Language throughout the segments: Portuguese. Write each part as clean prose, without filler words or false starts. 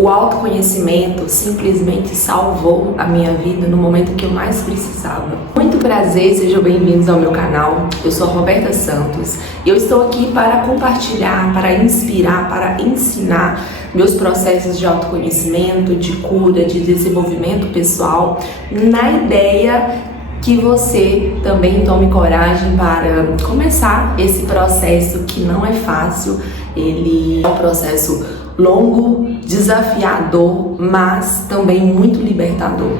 O autoconhecimento simplesmente salvou a minha vida no momento que eu mais precisava. Muito prazer, sejam bem-vindos ao meu canal. Eu sou a Roberta Santos e eu estou aqui para compartilhar, para inspirar, para ensinar meus processos de autoconhecimento, de cura, de desenvolvimento pessoal, na ideia que você também tome coragem para começar esse processo que não é fácil. Ele é um processo longo, desafiador, mas também muito libertador.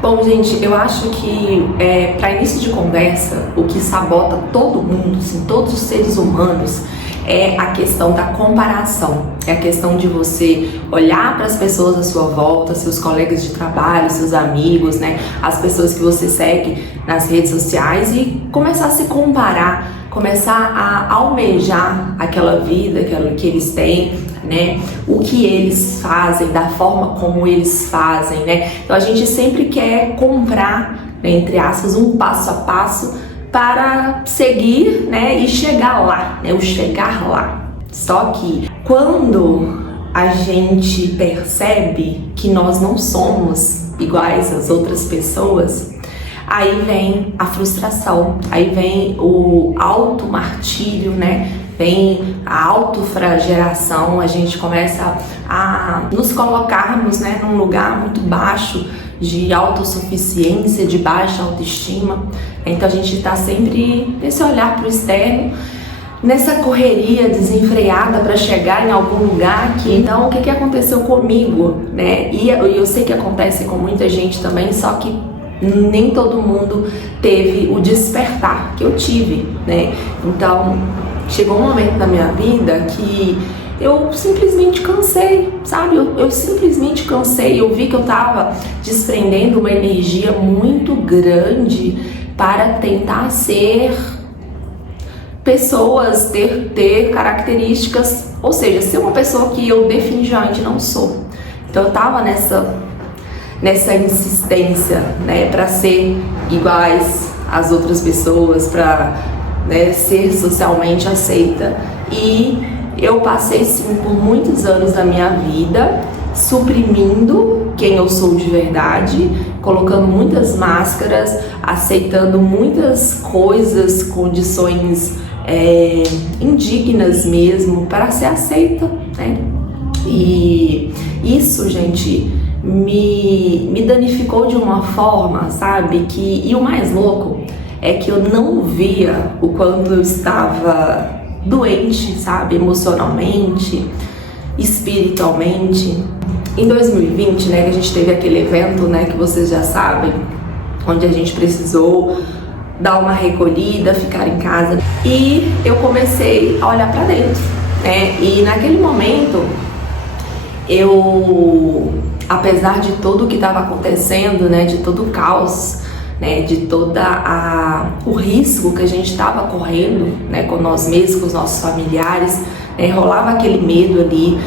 Bom, gente, eu acho que para início de conversa, o que sabota todo mundo, assim, todos os seres humanos, é a questão da comparação. É a questão de você olhar para as pessoas à sua volta, seus colegas de trabalho, seus amigos, né, as pessoas que você segue nas redes sociais e começar a se comparar, começar a almejar aquela vida que eles têm, né, o que eles fazem, da forma como eles fazem, né. Então a gente sempre quer comprar, né, entre aspas, um passo a passo para seguir, né, e chegar lá, né, o chegar lá. Só que quando a gente percebe que nós não somos iguais às outras pessoas, aí vem a frustração, aí vem o automartírio, né? Vem a autoflagelação, a gente começa a nos colocarmos, né, num lugar muito baixo de autossuficiência, de baixa autoestima. Então a gente está sempre nesse olhar para o externo, nessa correria desenfreada para chegar em algum lugar que, então, o que aconteceu comigo, né? E eu sei que acontece com muita gente também, só que nem todo mundo teve o despertar que eu tive, né? Então chegou um momento da minha vida que eu simplesmente cansei, sabe? Eu simplesmente cansei. Eu vi que eu tava desprendendo uma energia muito grande para tentar ser pessoas, ter características, ou seja, ser uma pessoa que eu definitivamente não sou. Então eu tava nessa insistência, né, para ser iguais às outras pessoas, para, né, ser socialmente aceita. E eu passei sim por muitos anos da minha vida suprimindo quem eu sou de verdade, colocando muitas máscaras, aceitando muitas coisas, condições indignas mesmo para ser aceita, né? E isso, gente, me danificou de uma forma, sabe? E o mais louco é que eu não via o quanto eu estava doente, sabe? Emocionalmente, espiritualmente. Em 2020, né, que a gente teve aquele evento, né, que vocês já sabem, onde a gente precisou dar uma recolhida, ficar em casa. E eu comecei a olhar para dentro, né? E naquele momento, apesar de tudo o que estava acontecendo, né, de todo o caos, né, de o risco que a gente estava correndo, né, com nós mesmos, com os nossos familiares, rolava aquele medo ali,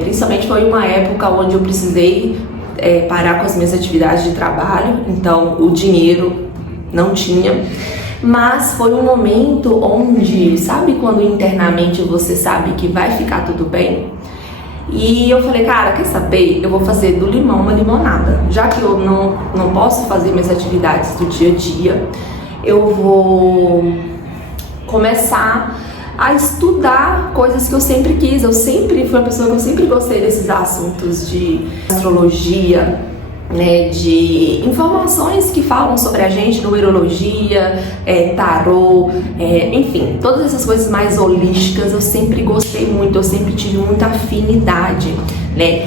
principalmente foi uma época onde eu precisei parar com as minhas atividades de trabalho, então o dinheiro não tinha, mas foi um momento onde, sabe quando internamente você sabe que vai ficar tudo bem? E eu falei, cara, quer saber? Eu vou fazer do limão uma limonada. Já que eu não posso fazer minhas atividades do dia a dia, eu vou começar a estudar coisas que eu sempre quis. Eu sempre fui uma pessoa que eu sempre gostei desses assuntos de astrologia, né, de informações que falam sobre a gente, numerologia, tarô, enfim, todas essas coisas mais holísticas eu sempre gostei muito, eu sempre tive muita afinidade, né?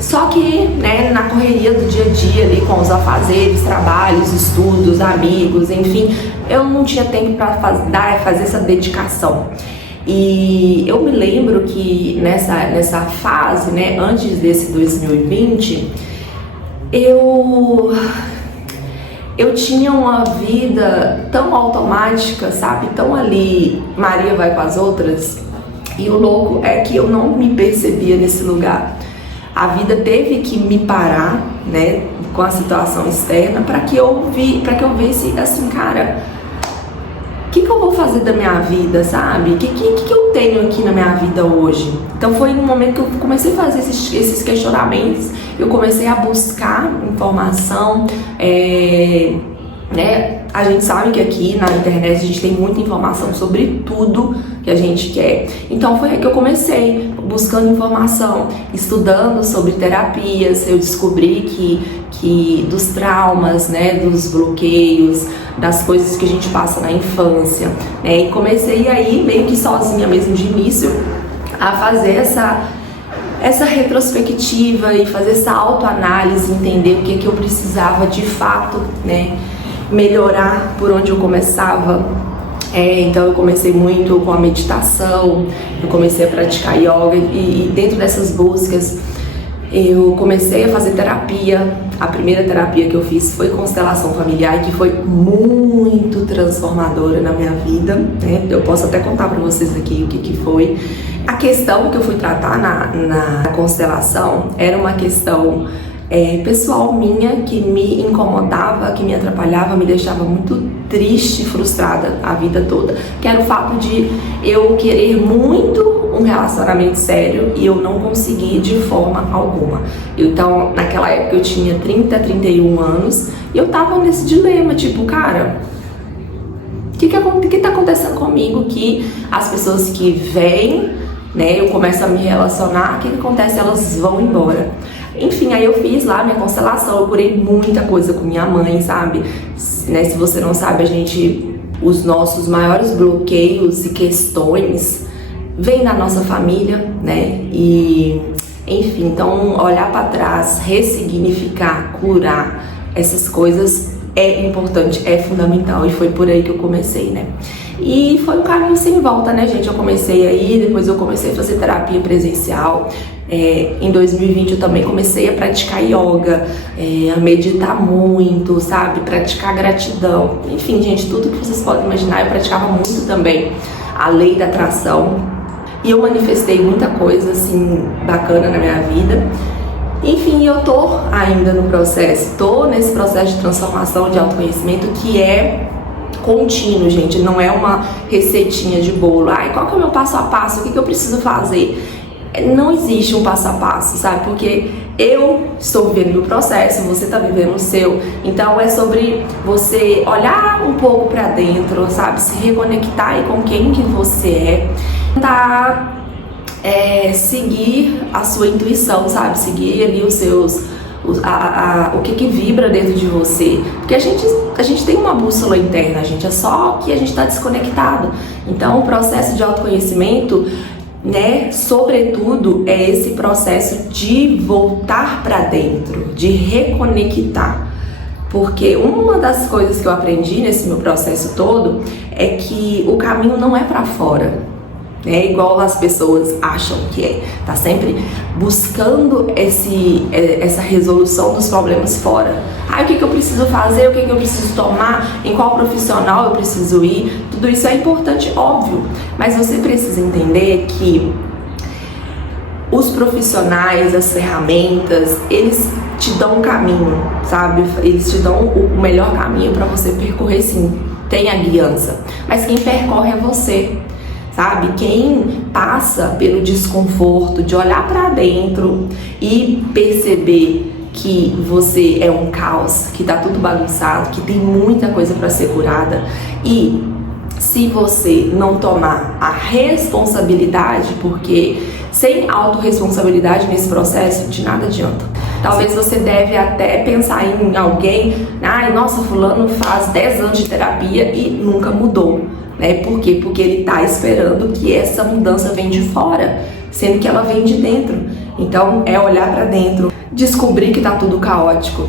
Só que, né, na correria do dia a dia ali com os afazeres, trabalhos, estudos, amigos, enfim, eu não tinha tempo para fazer essa dedicação. E eu me lembro que nessa fase, né, antes desse 2020, eu tinha uma vida tão automática, sabe? Tão ali, Maria vai com as outras. E o louco é que eu não me percebia nesse lugar. A vida teve que me parar, né, com a situação externa, para que eu visse assim, cara, que eu vou fazer da minha vida, sabe? O que eu tenho aqui na minha vida hoje? Então foi no momento que eu comecei a fazer esses questionamentos, eu comecei a buscar informação, né? A gente sabe que aqui na internet a gente tem muita informação sobre tudo que a gente quer. Então foi aí que eu comecei, buscando informação, estudando sobre terapias. Eu descobri que dos traumas, né, dos bloqueios, das coisas que a gente passa na infância, né? E comecei aí, meio que sozinha mesmo de início, a fazer essa retrospectiva e fazer essa autoanálise, entender o que eu precisava de fato, né, melhorar, por onde eu começava. Então eu comecei muito com a meditação, eu comecei a praticar yoga e dentro dessas buscas eu comecei a fazer terapia. A primeira terapia que eu fiz foi constelação familiar, que foi muito transformadora na minha vida, né? Eu posso até contar para vocês aqui o que foi. A questão que eu fui tratar na constelação era uma questão pessoal minha, que me incomodava, que me atrapalhava, me deixava muito triste, frustrada a vida toda, que era o fato de eu querer muito um relacionamento sério e eu não conseguir de forma alguma. Então, naquela época eu tinha 30, 31 anos e eu tava nesse dilema, tipo, cara, o que tá acontecendo comigo, que as pessoas que vêm, né, eu começo a me relacionar, o que acontece? Elas vão embora. Enfim, aí eu fiz lá minha constelação, eu curei muita coisa com minha mãe, sabe? Né, se você não sabe, os nossos maiores bloqueios e questões vêm da nossa família, né? E, enfim, então olhar para trás, ressignificar, curar essas coisas é importante, é fundamental, e foi por aí que eu comecei, né? E foi um caminho sem volta, né, gente? Eu comecei aí, depois eu comecei a fazer terapia presencial. Em 2020 eu também comecei a praticar yoga, a meditar muito, sabe? Praticar gratidão. Enfim, gente, tudo que vocês podem imaginar, eu praticava muito também a lei da atração. E eu manifestei muita coisa, assim, bacana na minha vida. Enfim, eu tô ainda no processo, tô nesse processo de transformação, de autoconhecimento, que é contínuo, gente. Não é uma receitinha de bolo. Ai, qual que é o meu passo a passo? O que eu preciso fazer? Não existe um passo a passo, sabe? Porque eu estou vivendo o meu processo, você está vivendo o seu. Então é sobre você olhar um pouco para dentro, sabe? Se reconectar aí com quem que você é. Tentar seguir a sua intuição, sabe? Seguir ali os seus... o que vibra dentro de você. Porque a gente tem uma bússola interna, gente. É só que a gente está desconectado. Então o processo de autoconhecimento, né, sobretudo, é esse processo de voltar para dentro, de reconectar. Porque uma das coisas que eu aprendi nesse meu processo todo é que o caminho não é para fora, né, igual as pessoas acham que é. Tá sempre buscando essa resolução dos problemas fora. O que eu preciso fazer, o que eu preciso tomar, em qual profissional eu preciso ir. Tudo isso é importante, óbvio, mas você precisa entender que os profissionais, as ferramentas, eles te dão um caminho, sabe? Eles te dão o melhor caminho para você percorrer, sim, tem a guiança, mas quem percorre é você, sabe? Quem passa pelo desconforto de olhar para dentro e perceber que você é um caos, que tá tudo bagunçado, que tem muita coisa para ser curada, e se você não tomar a responsabilidade, porque sem autorresponsabilidade nesse processo, de nada adianta. Talvez você deve até pensar em alguém, nossa, fulano faz 10 anos de terapia e nunca mudou, né? Por quê? Porque ele tá esperando que essa mudança venha de fora, sendo que ela vem de dentro. Então é olhar para dentro, descobrir que tá tudo caótico,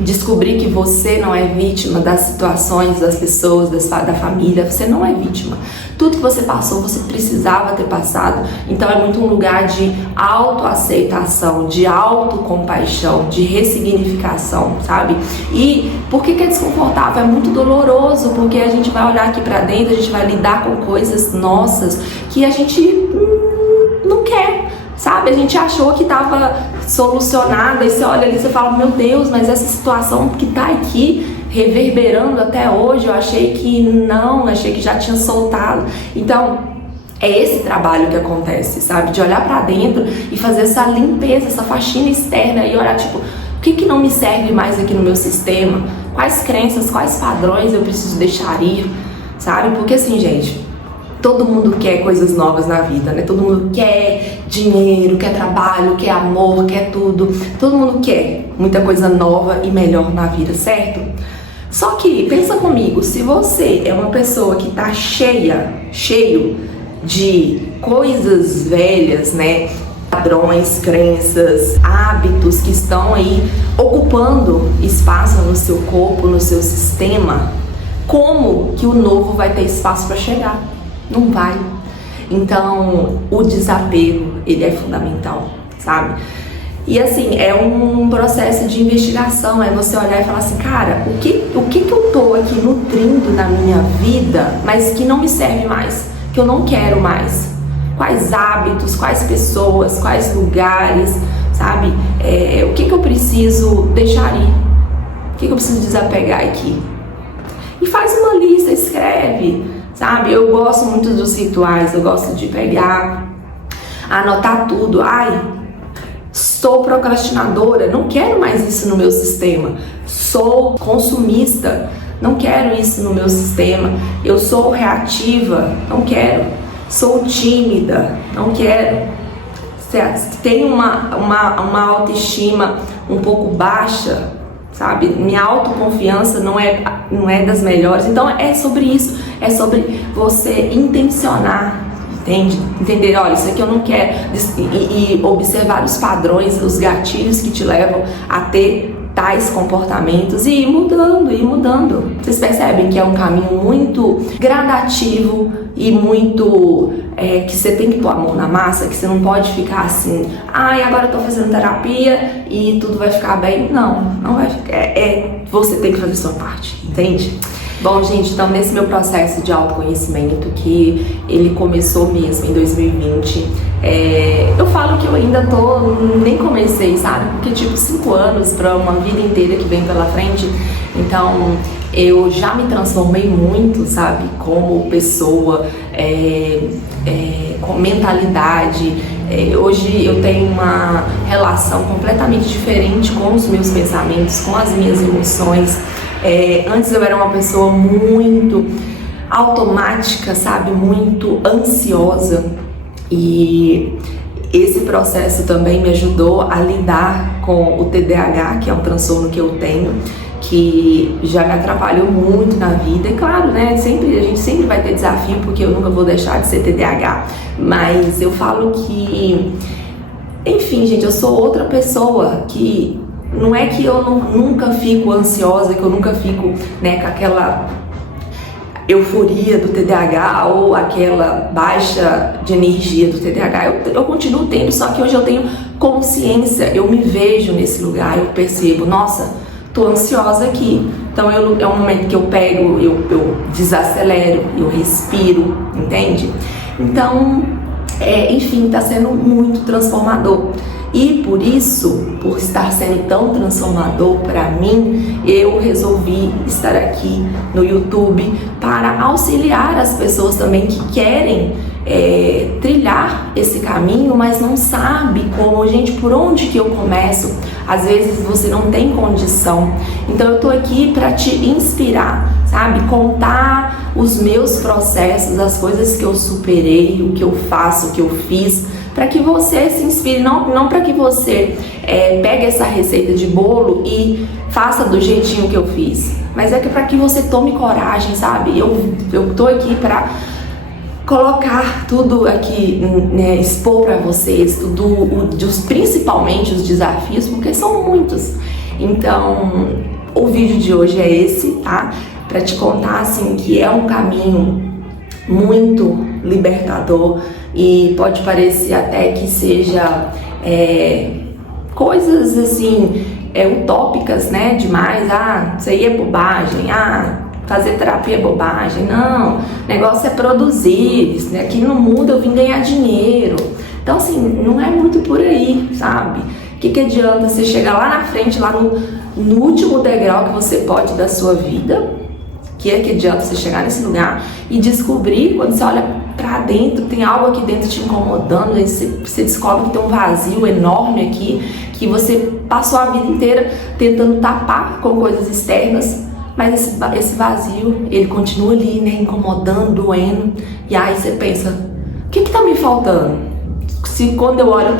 descobrir que você não é vítima das situações, das pessoas, da família. Você não é vítima. Tudo que você passou, você precisava ter passado. Então é muito um lugar de autoaceitação, de autocompaixão, de ressignificação, sabe? E por que é desconfortável? É muito doloroso, porque a gente vai olhar aqui pra dentro, a gente vai lidar com coisas nossas que a gente não quer, sabe? A gente achou que tava solucionada, e você olha ali e você fala, meu Deus, mas essa situação que tá aqui reverberando até hoje. Eu achei que não, achei que já tinha soltado. Então, é esse trabalho que acontece, sabe? De olhar pra dentro e fazer essa limpeza, essa faxina externa e olhar, tipo, o que não me serve mais aqui no meu sistema? Quais crenças, quais padrões eu preciso deixar ir, sabe? Porque assim, gente, todo mundo quer coisas novas na vida, né? Todo mundo quer dinheiro, quer trabalho, quer amor, quer tudo. Todo mundo quer muita coisa nova e melhor na vida, certo? Só que, pensa comigo, se você é uma pessoa que tá cheio de coisas velhas, né? Padrões, crenças, hábitos que estão aí ocupando espaço no seu corpo, no seu sistema, como que o novo vai ter espaço para chegar? Não vai. Então, o desapego, ele é fundamental, sabe? E assim, é um processo de investigação, é você olhar e falar assim, cara, o que eu tô aqui nutrindo na minha vida, mas que não me serve mais, que eu não quero mais? Quais hábitos, quais pessoas, quais lugares, sabe? O que eu preciso deixar ir? O que eu preciso desapegar aqui? E faz uma lista, escreve, sabe? Eu gosto muito dos rituais, eu gosto de pegar, anotar tudo. Ai, sou procrastinadora, não quero mais isso no meu sistema. Sou consumista, não quero isso no meu sistema. Eu sou reativa, não quero. Sou tímida, não quero. Tenho uma autoestima um pouco baixa, sabe? Minha autoconfiança não é das melhores. Então é sobre isso, é sobre você intencionar, entende? Entender, olha, isso aqui eu não quero, e observar os padrões, os gatilhos que te levam a ter tais comportamentos e ir mudando. Vocês percebem que é um caminho muito gradativo e muito que você tem que pôr a mão na massa, que você não pode ficar assim, ai, agora eu tô fazendo terapia e tudo vai ficar bem. Não vai ficar. Você tem que fazer sua parte, entende? Bom, gente, então nesse meu processo de autoconhecimento, que ele começou mesmo em 2020, eu falo que eu ainda nem comecei, sabe? Porque tipo, 5 anos para uma vida inteira que vem pela frente, então eu já me transformei muito, sabe? Como pessoa, com mentalidade. Hoje eu tenho uma relação completamente diferente com os meus pensamentos, com as minhas emoções. Antes eu era uma pessoa muito automática, sabe? Muito ansiosa, e esse processo também me ajudou a lidar com o TDAH, que é um transtorno que eu tenho, que já me atrapalhou muito na vida. E claro, né? A gente sempre vai ter desafio, porque eu nunca vou deixar de ser TDAH, mas eu falo que, enfim, gente, eu sou outra pessoa. Que não é que eu nunca fico ansiosa, que eu nunca fico, né, com aquela euforia do TDAH ou aquela baixa de energia do TDAH. Eu continuo tendo, só que hoje eu tenho consciência, eu me vejo nesse lugar, eu percebo, nossa, tô ansiosa aqui. Então é um momento que eu pego, eu desacelero, eu respiro, entende? Então, enfim, tá sendo muito transformador. E por isso, por estar sendo tão transformador para mim, eu resolvi estar aqui no YouTube para auxiliar as pessoas também que querem trilhar esse caminho, mas não sabe como, gente, por onde que eu começo. Às vezes você não tem condição. Então eu tô aqui para te inspirar, sabe? Contar os meus processos, as coisas que eu superei, o que eu faço, o que eu fiz, para que você se inspire, não para que você pegue essa receita de bolo e faça do jeitinho que eu fiz, mas é que para que você tome coragem, sabe? Eu tô aqui para colocar tudo aqui, né, expor para vocês principalmente os desafios, porque são muitos. Então, o vídeo de hoje é esse, tá? Para te contar assim que é um caminho muito libertador e pode parecer até que seja coisas assim utópicas, né? Demais. Isso aí é bobagem. Fazer terapia é bobagem. Não, o negócio é produzir. Aqui no mundo eu vim ganhar dinheiro. Então assim, não é muito por aí, sabe? Que adianta você chegar lá na frente, lá no último degrau que você pode da sua vida? Que adianta você chegar nesse lugar e descobrir, quando você olha pra dentro, tem algo aqui dentro te incomodando, aí você descobre que tem um vazio enorme aqui, que você passou a vida inteira tentando tapar com coisas externas, mas esse vazio, ele continua ali, né, incomodando, doendo, e aí você pensa, o que tá me faltando? Se quando eu olho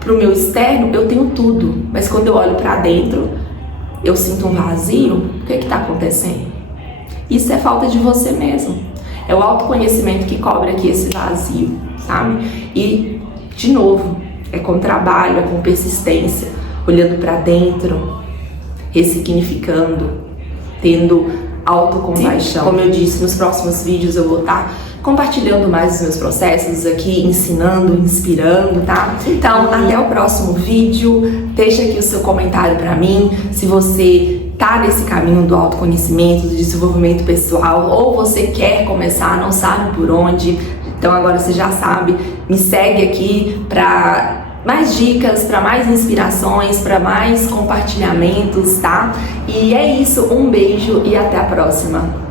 pro meu externo, eu tenho tudo, mas quando eu olho pra dentro, eu sinto um vazio, o que tá acontecendo? Isso é falta de você mesmo. É o autoconhecimento que cobre aqui esse vazio, sabe? E, de novo, é com trabalho, é com persistência, olhando pra dentro, ressignificando, tendo autocompaixão. Como eu disse, nos próximos vídeos eu vou estar compartilhando mais os meus processos aqui, ensinando, inspirando, tá? Então, até o próximo vídeo. Deixa aqui o seu comentário pra mim, se você tá nesse caminho do autoconhecimento, do desenvolvimento pessoal, ou você quer começar, não sabe por onde. Então agora você já sabe, me segue aqui pra mais dicas, para mais inspirações, para mais compartilhamentos, tá? E é isso, um beijo e até a próxima!